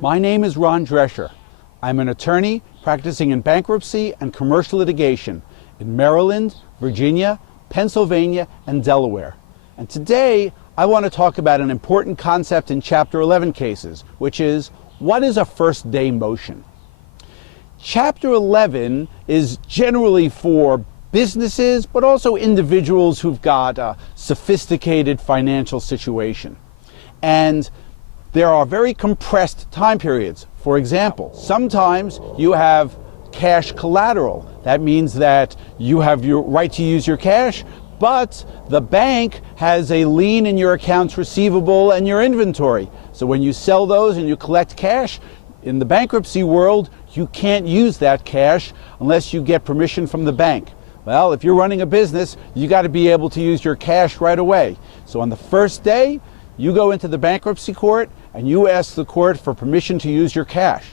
My name is Ron Drescher. I'm an attorney practicing in bankruptcy and commercial litigation in Maryland, Virginia, Pennsylvania, and Delaware. And today, I want to talk about an important concept in Chapter 11 cases, which is, what is a first day motion? Chapter 11 is generally for businesses, but also individuals who've got a sophisticated financial situation. And there are very compressed time periods. For example, sometimes you have cash collateral. That means that you have your right to use your cash, but the bank has a lien in your accounts receivable and your inventory. So when you sell those and you collect cash, in the bankruptcy world, you can't use that cash unless you get permission from the bank. Well, if you're running a business, you got to be able to use your cash right away. So on the first day, you go into the bankruptcy court and you ask the court for permission to use your cash.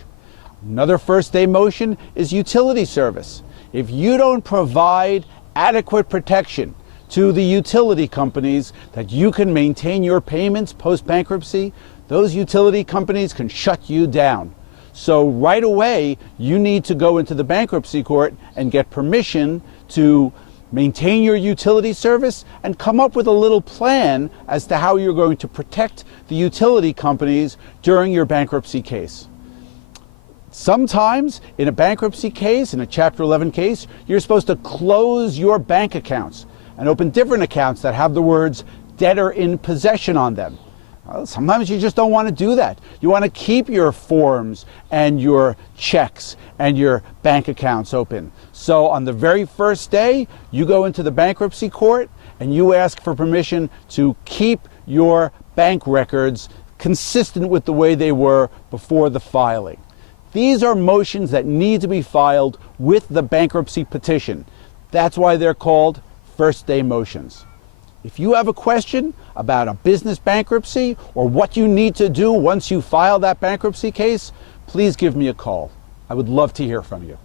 Another first day motion is utility service. If you don't provide adequate protection to the utility companies that you can maintain your payments post-bankruptcy, those utility companies can shut you down. So right away, you need to go into the bankruptcy court and get permission to maintain your utility service and come up with a little plan as to how you're going to protect the utility companies during your bankruptcy case. Sometimes in a bankruptcy case, in a Chapter 11 case, you're supposed to close your bank accounts and open different accounts that have the words debtor in possession on them. Well, sometimes you just don't want to do that. You want to keep your forms and your checks and your bank accounts open. So on the very first day, you go into the bankruptcy court and you ask for permission to keep your bank records consistent with the way they were before the filing. These are motions that need to be filed with the bankruptcy petition. That's why they're called first day motions. If you have a question about a business bankruptcy or what you need to do once you file that bankruptcy case, please give me a call. I would love to hear from you.